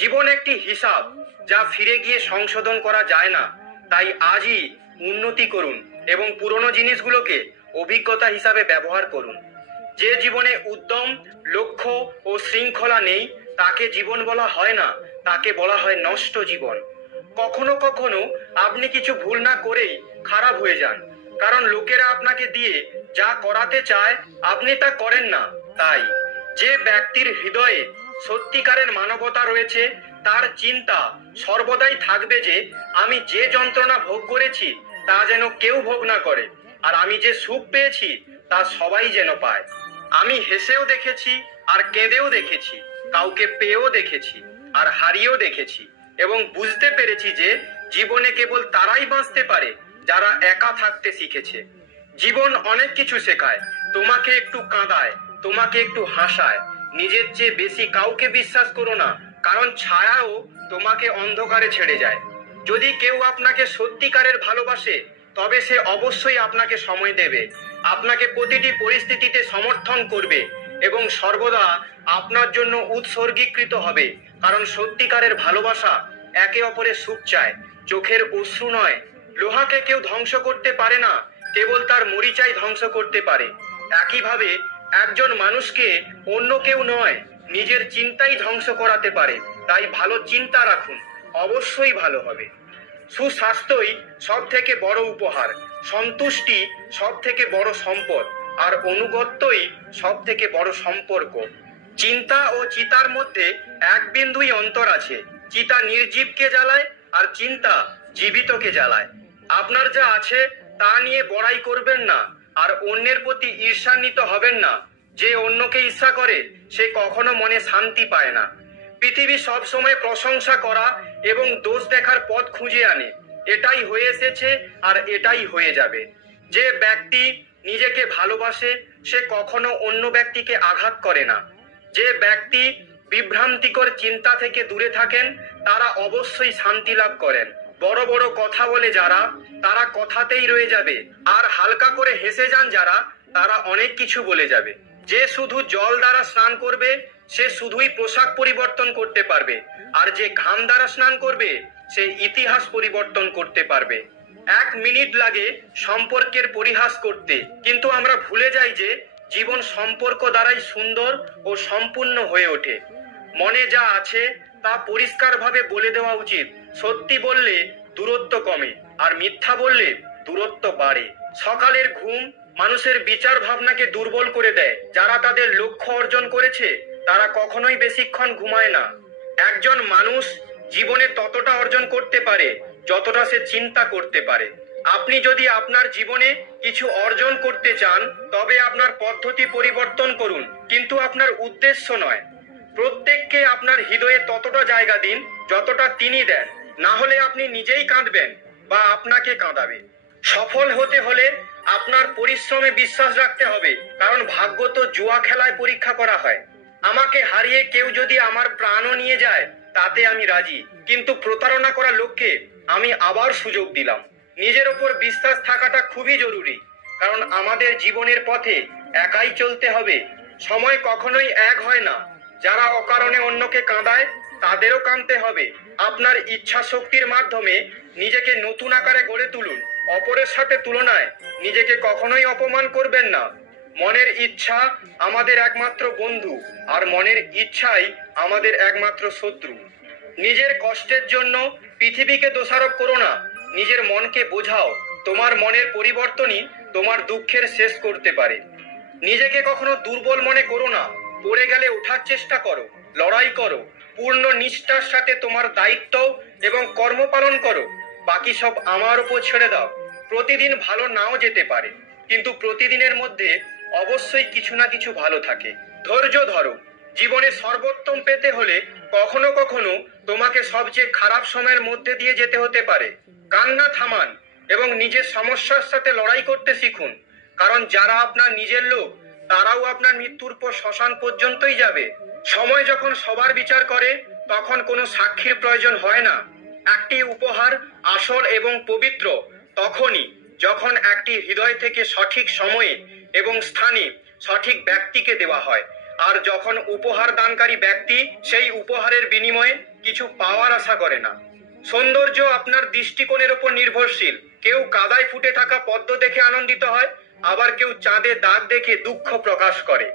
জীবন একটি হিসাব, যা ফিরে গিয়ে সংশোধন করা যায় না। তাই আজই উন্নতি করুন এবং পুরনো জিনিসগুলোকে অভিজ্ঞতা হিসাবে ব্যবহার করুন। যে জীবনে উদ্যম, লক্ষ্য ও শৃঙ্খলা নেই, তাকে জীবন বলা হয় না, তাকে বলা হয় নষ্ট জীবন। কখনো কখনো আপনি কিছু ভুল না করেই খারাপ হয়ে যান, কারণ লোকেরা আপনাকে দিয়ে যা করাতে চায় আপনি তা করেন না। তাই যে ব্যক্তির হৃদয়ে সত্যিকারের মানবতা রয়েছে, তার চিন্তা সর্বদাই থাকবে যে আমি যে যন্ত্রণা ভোগ করেছি তা যেন কেউ ভোগ না করে, আর আমি যে সুখ পেয়েছি তা সবাই যেন পায়। আমি হেসেও দেখেছি আর কেঁদেও দেখেছি, কাউকে পেয়েও দেখেছি আর হারিয়েও দেখেছি, এবং বুঝতে পেরেছি যে জীবনে কেবল তারাই বাঁচতে পারে যারা একা থাকতে শিখেছে। জীবন অনেক কিছু শেখায়, তোমাকে একটু কাঁদায়, তোমাকে একটু হাসায়। নিজের চেয়ে বেশি কাউকে বিশ্বাস করো না, কারণ ছায়াও তোমাকে অন্ধকারে ছেড়ে যায়। যদি কেউ আপনাকে সত্যিকারের ভালোবাসে, তবে সে অবশ্যই আপনাকে সময় দেবে, আপনাকে প্রতিটি পরিস্থিতিতে সমর্থন করবে এবং সর্বদা আপনার জন্য উৎসর্গীকৃত হবে। কারণ সত্যিকারের ভালোবাসা একে অপরের সুখ চায়, চোখের অশ্রু নয়। লোহাকে কেউ ধ্বংস করতে পারে না, কেবল তার মরিচাই ধ্বংস করতে পারে। একইভাবে একজন মানুষকে অন্য কেউ নয়, নিজের চিন্তাই ধ্বংস করাতে পারে। তাই ভালো চিন্তা রাখুন, অবশ্যই ভালো হবে। সুস্বাস্থ্যই সব থেকে বড় উপহার, সন্তুষ্টি সব থেকে বড় সম্পদ, আর অনুগত্যই সব থেকে বড় সম্পর্ক। চিন্তা ও চিতার মধ্যে এক বিন্দুই অন্তর আছে। চিতা নির্জীবকে জ্বালায় আর চিন্তা জীবিতকে জ্বালায়। আপনার যা আছে তা নিয়ে বড়াই করবেন না, আর অন্যের প্রতি ঈর্ষান্বিত হবেন না। যে অন্যকে ঈর্ষা করে সে কখনো মনে শান্তি পায় না। পৃথিবী সব সময় প্রশংসা করা এবং দোষ দেখার পথ খুঁজে আনে। এটাই হয়ে এসেছে আর এটাই হয়ে যাবে। যে ব্যক্তি নিজেকে ভালোবাসে সে কখনো অন্য ব্যক্তিকে আঘাত করে না। যে ব্যক্তি বিভ্রান্তিকর চিন্তা থেকে দূরে থাকেন, তারা অবশ্যই শান্তি লাভ করেন। বড় বড় কথা বলে যারা, তারা কথাতেই রয়ে যাবে, আর হালকা করে হেসে যান যারা, তারা অনেক কিছু বলে যাবে। যে শুধু জল দ্বারা স্নান করবে সে শুধুই পোশাক পরিবর্তন করতে পারবে, আর যে ঘাম দ্বারা স্নান করবে সে ইতিহাস পরিবর্তন করতে পারবে। 1 মিনিট লাগে সম্পর্কের পরিহাস করতে, কিন্তু আমরা ভুলে যাই যে জীবন সম্পর্ক দ্বারাই সুন্দর ও সম্পূর্ণ হয়ে ওঠে। মনে যা আছে তা পরিষ্কারভাবে বলে দেওয়া উচিত। সত্যি বললে দূরত্ব কমে, আর মিথ্যা বললে দূরত্ব বাড়ে। সকালের ঘুম মানুষের বিচার ভাবনাকে দুর্বল করে দেয়। যারা তাদের লক্ষ্য অর্জন করেছে তারা কখনোই বেশিক্ষণ ঘুমায় না। একজন মানুষ জীবনে ততটা অর্জন করতে পারে যতটা সে চিন্তা করতে পারে। আপনি যদি আপনার জীবনে কিছু অর্জন করতে চান তবে আপনার পদ্ধতি পরিবর্তন করুন, কিন্তু আপনার উদ্দেশ্য নয়। প্রত্যেককে আপনার হৃদয়ে ততটা জায়গা দিন যতটা তিনি দেন, না হলে আপনি নিজেই কাঁদবেন বা আপনাকে কাঁদাবে। সফল হতে হলে আপনার পরিশ্রমে বিশ্বাস রাখতে হবে, কারণ ভাগ্য তো জুয়া খেলায় পরীক্ষা করা হয়। আমাকে হারিয়ে কেউ যদি আমার প্রাণও নিয়ে যায় তাতে আমি রাজি, কিন্তু প্রতারণা করা লোককে আমি আবার সুযোগ দিলাম। নিজের ওপর বিশ্বাস থাকাটা খুবই জরুরি, কারণ আমাদের জীবনের পথে একাই চলতে হবে। সময় কখনোই এক হয় না। যারা অকারণে অন্যকে কাঁদায় তাদেরও কাঁদতে হবে। আপনার ইচ্ছা শক্তির মাধ্যমে নিজেকে নতুন আকারে গড়ে তুলুন। অপরের সাথে তুলনায় নিজেকে কখনোই অপমান করবেন না। মনের ইচ্ছা আমাদের একমাত্র বন্ধু, আর মনের ইচ্ছাই আমাদের একমাত্র শত্রু। নিজের কষ্টের জন্য পৃথিবীকে দোষারোপ করো না, নিজের মনকে বোঝাও। তোমার মনের পরিবর্তনই তোমার দুঃখের শেষ করতে পারে। নিজেকে কখনো দুর্বল মনে করো না। পড়ে গেলে ওঠার চেষ্টা করো, লড়াই করো, পূর্ণ নিষ্ঠার সাথে তোমার দায়িত্ব এবং কর্ম পালন করো। বাকি সব আমার উপর ছেড়ে দাও। প্রতিদিন ভালো নাও যেতে পারে, কিন্তু প্রতিদিনের মধ্যে অবশ্যই কিছু না কিছু ভালো থাকে। ধৈর্য ধরো। জীবনে সর্বোত্তম পেতে হলে কখনো কখনো তোমাকে সবচেয়ে খারাপ সময়ের মধ্যে দিয়ে যেতে হতে পারে। কান্না থামান এবং নিজের সমস্যার সাথে লড়াই করতে শিখুন, কারণ যারা আপনার নিজের লোক তারাও আপনার মৃত্যুর পর শ্মশান পর্যন্তই যাবে। সময় যখন সবার বিচার করে তখন কোনো সাক্ষীর প্রয়োজন হয় না। একটি উপহার আসল এবং পবিত্র তখনই যখন একটি হৃদয় থেকে সঠিক সময়ে এবং স্থানে সঠিক ব্যক্তিকে দেওয়া হয়, আর যখন উপহার দানকারী ব্যক্তি সেই উপহারের বিনিময়ে কিছু পাওয়ার আশা করে না। সৌন্দর্য আপনার দৃষ্টিকোণের উপর নির্ভরশীল। কেউ কাদায় ফুটে থাকা পদ্ম দেখে আনন্দিত হয়, আবার কেউ চাঁদে দাগ দেখে দুঃখ প্রকাশ করে।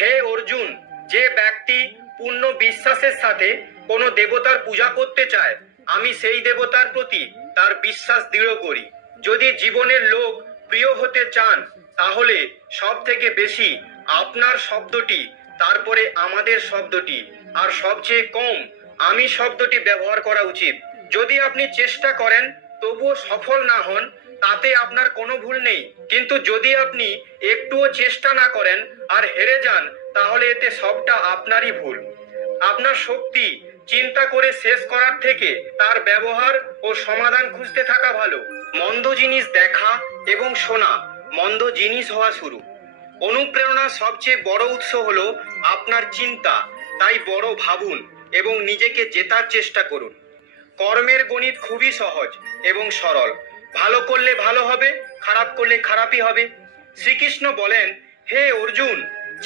হে অর্জুন, যে ব্যক্তি পূর্ণ বিশ্বাসের সাথে কোনো দেবতার পূজা করতে চায়, আমি সেই দেবতার প্রতি তার বিশ্বাস দৃঢ় করি। যদি জীবনের লোক প্রিয় হতে চান তাহলে সব থেকে বেশি আপনার শব্দটি, তারপরে আমাদের শব্দটি, আর সবচেয়ে কম আমি শব্দটি ব্যবহার করা উচিত। যদি আপনি চেষ্টা করেন তবুও সফল না হন তাতে আপনার কোনো ভুল নেই, কিন্তু যদি আপনি একটুও চেষ্টা না করেন আর হেরে যান তাহলে এতে সবটা আপনারই ভুল। আপনার শক্তি চিন্তা করে শেষ করার থেকে তার ব্যবহার ও সমাধান খুঁজতে থাকা ভালো। মন্দ জিনিস দেখা এবং শোনা মন্দ জিনিস হওয়া শুরু। অনুপ্রেরণার সবচেয়ে বড় উৎস হলো আপনার চিন্তা। তাই বড় ভাবুন এবং নিজেকে জেতার চেষ্টা করুন। কর্মের গণিত খুবই সহজ এবং সরল। ভালো করলে ভালো হবে, খারাপ করলে খারাপই হবে। শ্রীকৃষ্ণ বলেন, হে অর্জুন,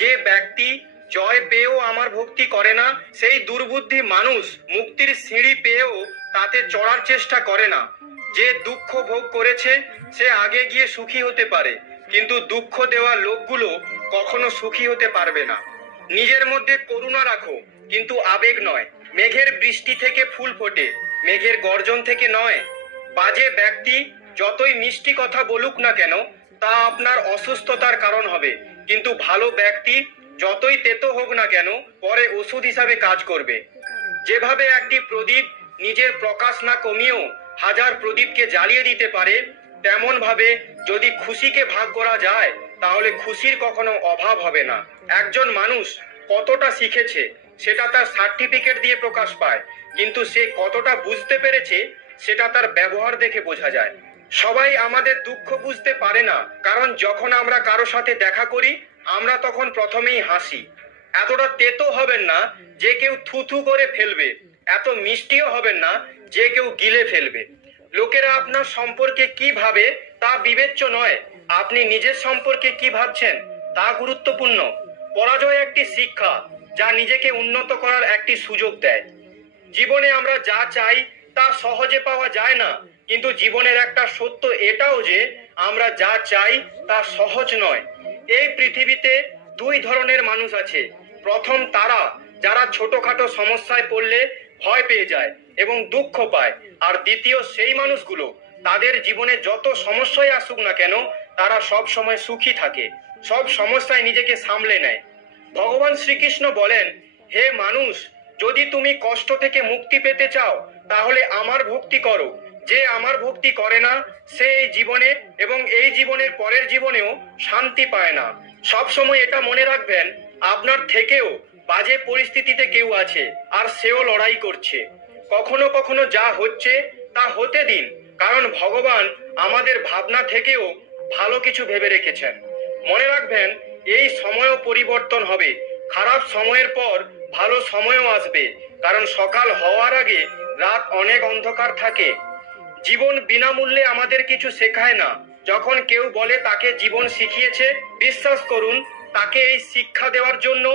যে ব্যক্তি জয় পেয়েও আমার ভক্তি করে না, সেই দুর্বুদ্ধি মানুষ মুক্তির সিঁড়ি পেয়েও তাতে চড়ার চেষ্টা করে না। যে দুঃখ ভোগ করেছে সে আগে গিয়ে সুখী হতে পারে, কিন্তু দুঃখ দেওয়া লোকগুলো কখনো সুখী হতে পারবে না। নিজের মধ্যে করুণা রাখো, কিন্তু আবেগ নয়। মেঘের বৃষ্টি থেকে ফুল ফোটে, মেঘের গর্জন থেকে নয়। বাজে ব্যক্তি যতই মিষ্টি কথা বলুক না কেন তা আপনার অসুস্থতার কারণ হবে, কিন্তু ভালো ব্যক্তি যতই তেতো হোক না কেন পরে ওষুধ হিসাবে কাজ করবে। যেভাবে একটি প্রদীপ নিজের প্রকাশ না কমিয়েও হাজার প্রদীপকে জ্বালিয়ে দিতে পারে, তেমন ভাবে যদি খুশিকে ভাগ করা যায় তাহলে খুশির কখনো অভাব হবে না। একজন মানুষ কতটা শিখেছে সেটা তার সার্টিফিকেট দিয়ে প্রকাশ পায়, কিন্তু সে কতটা বুঝতে পেরেছে সেটা তার ব্যবহার দেখে বোঝা যায়। সবাই আমাদের দুঃখ বুঝতে পারে না, কারণ যখন আমরা কারো সাথে দেখা করি আমরা তখন প্রথমেই হাসি। এতটা তেতো হবেন না যে কেউ থুথু করে ফেলবে, এত মিষ্টিও হবেন না যে কেউ গিলে ফেলবে। লোকেরা আপনার সম্পর্কে কি ভাবে তা বিবেচ্য নয়, আপনি নিজের সম্পর্কে কি ভাবছেন তা গুরুত্বপূর্ণ। পরাজয় একটি শিক্ষা যা নিজেকে উন্নত করার একটি সুযোগ দেয়। জীবনে আমরা যা চাই তা সহজে পাওয়া যায় না, কিন্তু জীবনের একটা সত্য এটাও যে আমরা যা চাই তা সহজ নয়। এই পৃথিবীতে দুই ধরনের মানুষ আছে। প্রথম তারা যারা ছোটখাটো সমস্যায় পড়লে ভয় পেয়ে যায় এবং দুঃখ পায়, আর দ্বিতীয় সেই মানুষগুলো তাদের জীবনে যত সমস্যাই আসুক না কেন তারা সব সময় সুখী থাকে, সব সমস্যায় নিজেকে সামলে নেয়। ভগবান শ্রীকৃষ্ণ বলেন, হে মানুষ, যদি তুমি কষ্ট থেকে মুক্তি পেতে চাও তাহলে আমার ভক্তি করো। যে আমার ভক্তি করে না সে এই জীবনে এবং এই জীবনের পরের জীবনেও শান্তি পায় না। সব সময় এটা মনে রাখবেন, আপনার থেকেও বাজে পরিস্থিতিতে কেউ আছে আর সেও লড়াই করছে। কখনো কখনো যা হচ্ছে তা হতে দিন, কারণ ভগবান আমাদের ভাবনা থেকেও ভালো কিছু ভেবে রেখেছেন। মনে রাখবেন, এই সময়ও পরিবর্তন হবে। খারাপ সময়ের পর ভালো সময়ও আসবে, কারণ সকাল হওয়ার আগে রাত অনেক অন্ধকার থাকে। জীবন বিনামূল্যে আমাদের কিছু শেখায় না। যখন কেউ বলে তাকে জীবন শিখিয়েছে, বিশ্বাস করুন তাকে এই শিক্ষা দেওয়ার জন্য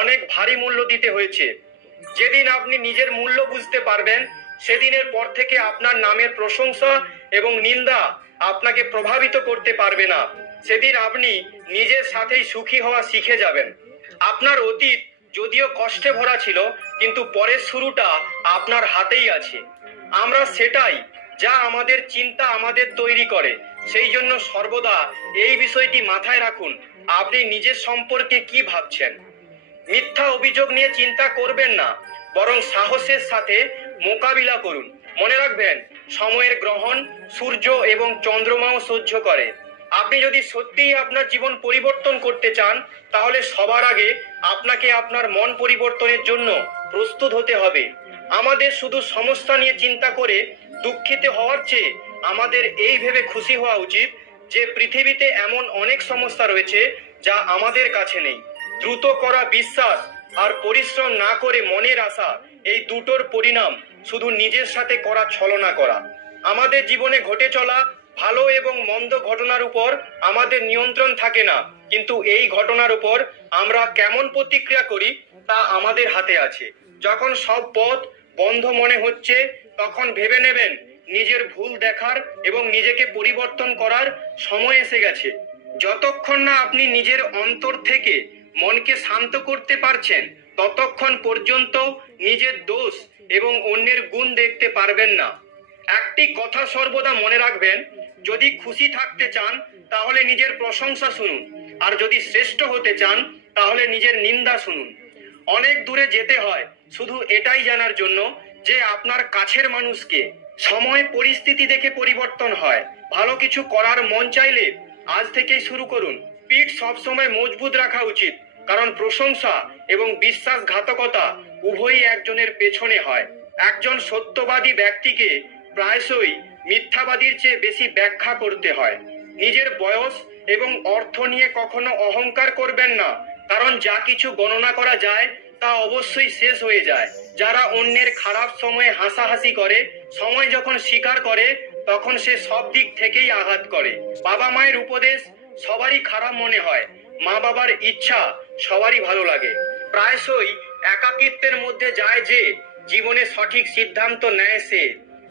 অনেক ভারী মূল্য দিতে হয়েছে। যেদিন আপনি নিজের মূল্য বুঝতে পারবেন, সেদিনের পর থেকে আপনার নামের প্রশংসা এবং নিন্দা আপনাকে প্রভাবিত করতে পারবে না। সেদিন আপনি নিজের সাথেই সুখী হওয়া শিখে যাবেন। আপনার অতীত যদিও কষ্টে ভরা ছিল, কিন্তু পরের শুরুটা আপনার হাতেই আছে। আমরা সেটাই যা আমাদের চিন্তা আমাদের তৈরি করে। সেই জন্য সর্বদা এই বিষয়টি মাথায় রাখুন, আপনি নিজের সম্পর্কে কি ভাবছেন। মিথ্যা অভিযোগ নিয়ে চিন্তা করবেন না, বরং সাহসের সাথে মোকাবিলা করুন। মনে রাখবেন, সময়ের গ্রহণ সূর্য এবং চন্দ্রমাও সহ্য করে। আপনি যদি সত্যিই আপনার জীবন পরিবর্তন করতে চান, তাহলে সবার আগে আপনাকে আপনার মন পরিবর্তনের জন্য প্রস্তুত হতে হবে। আমাদের শুধু সমস্যা নিয়ে চিন্তা করে দুঃখিত হওয়ার চেয়ে আমাদের এই ভেবে খুশি হওয়া উচিত যে পৃথিবীতে এমন অনেক সমস্যা রয়েছে যা আমাদের কাছে নেই। দ্রুত করা বিশ্বাস আর পরিশ্রম না করে মনের আশা, এই দুটোর পরিণাম শুধু নিজের সাথে করা ছলনা করা। আমাদের জীবনে ঘটে চলা ভালো এবং মন্দ ঘটনার উপর আমাদের নিয়ন্ত্রণ থাকে না, কিন্তু এই ঘটনার উপর আমরা কেমন প্রতিক্রিয়া করি তা আমাদের হাতে আছে। যখন সব পথ বন্ধ মনে হচ্ছে, তখন ভেবে নেবেন নিজের ভুল দেখার এবং নিজেকে পরিবর্তন করার সময় এসে গেছে। যতক্ষণ না আপনি নিজের অন্তর থেকে মনকে শান্ত করতে পারছেন, ততক্ষণ পর্যন্ত নিজের দোষ এবং অন্যের গুণ দেখতে পারবেন না। একটি কথা সর্বদা মনে রাখবেন, যদি খুশি থাকতে চান তাহলে নিজের প্রশংসা শুনুন, আর যদি শ্রেষ্ঠ হতে চান তাহলে নিজের নিন্দা শুনুন। অনেক দূরে যেতে হয় শুধু এটাই জানার জন্য যে আপনার কাছের মানুষকে। সময় পরিস্থিতি দেখে পরিবর্তন হয়। ভালো কিছু করার মন চাইলে আজ থেকেই শুরু করুন। পিঠ সবসময় মজবুত রাখা উচিত, কারণ প্রশংসা এবং বিশ্বাসঘাতকতা উভয়ই একজনের পেছনে হয়। একজন সত্যবাদী ব্যক্তিকে প্রায়শই মিথ্যাবাদীর চেয়ে বেশি ব্যাখ্যা করতে হয়। নিজের বয়স এবং অর্থ নিয়ে কখনো অহংকার করবেন না, কারণ যা কিছু গণনা করা যায় তা অবশ্যই শেষ হয়ে যায়। যারা অন্যের খারাপ সময়ে হাসাহাসি করে, সময় যখন স্বীকার করে তখন সে সব দিক থেকেই আঘাত করে। বাবা মায়ের উপদেশ সবারই খারাপ মনে হয়, মা বাবার ইচ্ছা সবারই ভালো লাগে। প্রায়শই একাকিত্বের মধ্যে যায় যে জীবনে সঠিক সিদ্ধান্ত নেয় সে।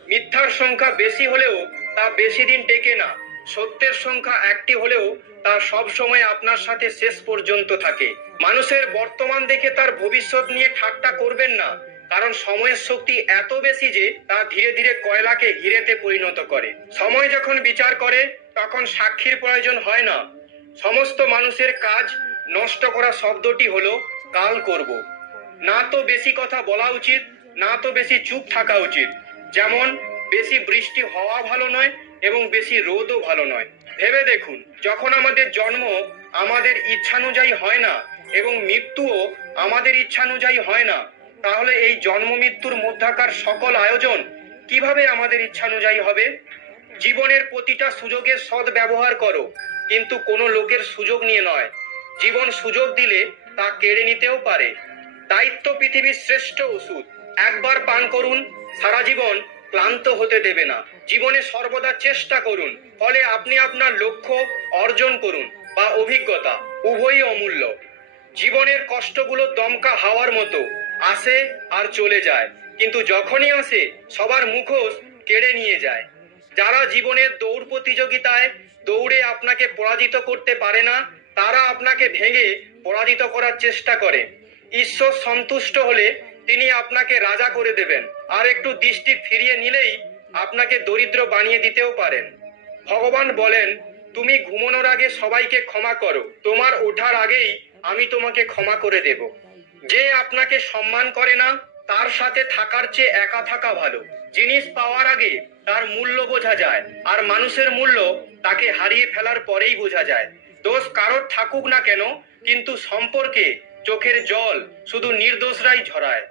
মিথ্যার সংখ্যা বেশি হলেও তা বেশি দিন টেকে না। সত্যের সংখ্যা একটি হলেও তা সব সময় আপনার সাথে শেষ পর্যন্ত থাকে। মানুষের বর্তমান দেখে তার ভবিষ্যৎ নিয়ে ঠাট্টা করবেন না, কারণ সময়ের শক্তি এত বেশি যে তা ধীরে ধীরে কয়লাকে হিরেতে পরিণত করে। সময় যখন বিচার করে তখন সাক্ষীর প্রয়োজন হয় না। সমস্ত মানুষের কাজ নষ্ট করা শব্দটি হলো কাল করব। না তো বেশি কথা বলা উচিত, না তো বেশি চুপ থাকা উচিত। যেমন বেশি বৃষ্টি হওয়া ভালো নয় এবং বেশি রোদও ভালো নয়। ভেবে দেখুন, যখন আমাদের জন্ম আমাদের ইচ্ছানুযায়ী হয় না এবং মৃত্যুও আমাদের ইচ্ছানুযায়ী হয় না, তাহলে এই জন্ম মৃত্যুর মধ্যকার সকল আয়োজন কিভাবে আমাদের ইচ্ছানুযায়ী হবে? জীবনের প্রতিটা সুযোগের সৎ ব্যবহার করো, কিন্তু কোনো লোকের সুযোগ নিয়ে নয়। জীবন সুযোগ দিলে তা কেড়ে নিতেও পারে। দায়িত্ব পৃথিবীর শ্রেষ্ঠ ওষুধ। একবার পান করুন, সারা জীবন ক্লান্ত হতে দেবে না। জীবনে সর্বদা চেষ্টা করুন, ফলে আপনি আপনার লক্ষ্য অর্জন করুন বা অভিজ্ঞতা, উভয়ই অমূল্য। জীবনের কষ্টগুলো দমকা হাওয়ার মতো, আসে আর চলে যায়, কিন্তু যখনই আসে সবার মুখোশ কেড়ে নিয়ে যায়। যারা জীবনের দৌড় প্রতিযোগিতায় দৌড়ে আপনাকে পরাজিত করতে পারে না, তারা আপনাকে ভেঙে পরাজিত করার চেষ্টা করে। ঈশ্বর সন্তুষ্ট হলে তিনি আপনাকে রাজা করে দেবেন, আর একটু দৃষ্টি ফিরিয়ে নিলেই আপনাকে দরিদ্র বানিয়ে দিতেও পারেন। ভগবান বলেন, তুমি ঘুমানোর আগে সবাইকে ক্ষমা করো, তোমার ওঠার আগেই আমি তোমাকে ক্ষমা করে দেব। যে আপনাকে সম্মান করে না, তার সাথে থাকার চেয়ে একা থাকা ভালো। জিনিস পাওয়ার আগে তার মূল্য বোঝা যায়, আর মানুষের মূল্য তাকে হারিয়ে ফেলার পরেই বোঝা যায়। দোষ কারোর থাকুক না কেন, কিন্তু সম্পর্কে চোখের জল শুধু নির্দোষরাই ঝরায়।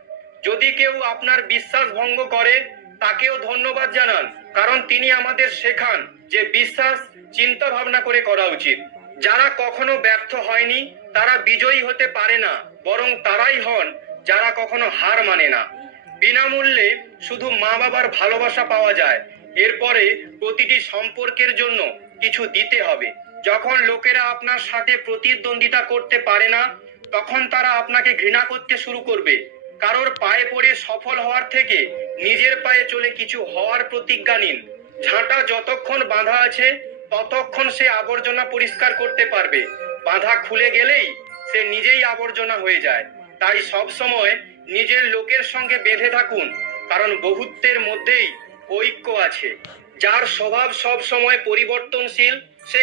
যদি কেউ আপনার বিশ্বাস ভঙ্গ করে, তাকেও ধন্যবাদ জানান, কারণ তিনি আমাদের শেখান যে বিশ্বাস চিন্তা ভাবনা করে করা উচিত। যারা কখনো ব্যর্থ হয়নি তারা বিজয়ী হতে পারে না, বরং তারাই হন যারা কখনো হার মানে না। বিনামূল্যে শুধু মা বাবার ভালোবাসা পাওয়া যায়, এরপরে প্রতিটি সম্পর্কের জন্য কিছু দিতে হবে। যখন লোকেরা আপনার সাথে প্রতিদ্বন্দ্বিতা করতে পারে না, তখন তারা আপনাকে ঘৃণা করতে শুরু করবে। কারোর পায়ে পড়ে সফল হওয়ার থেকে নিজের পায়ে চলে কিছু হওয়ার প্রতিজ্ঞা নিন। ঝাঁটা যতক্ষণ বাঁধা আছে ততক্ষণ সে আবর্জনা পরিষ্কার করতে পারবে, বাঁধা খুলে গেলেই সে নিজেই আবর্জনা হয়ে যায়। তাই সব সময় নিজের লোকের সঙ্গে বেঁধে থাকুন, কারণ বহুত্বের মধ্যেই ঐক্য আছে। যার স্বভাব সব সময় পরিবর্তনশীল, সে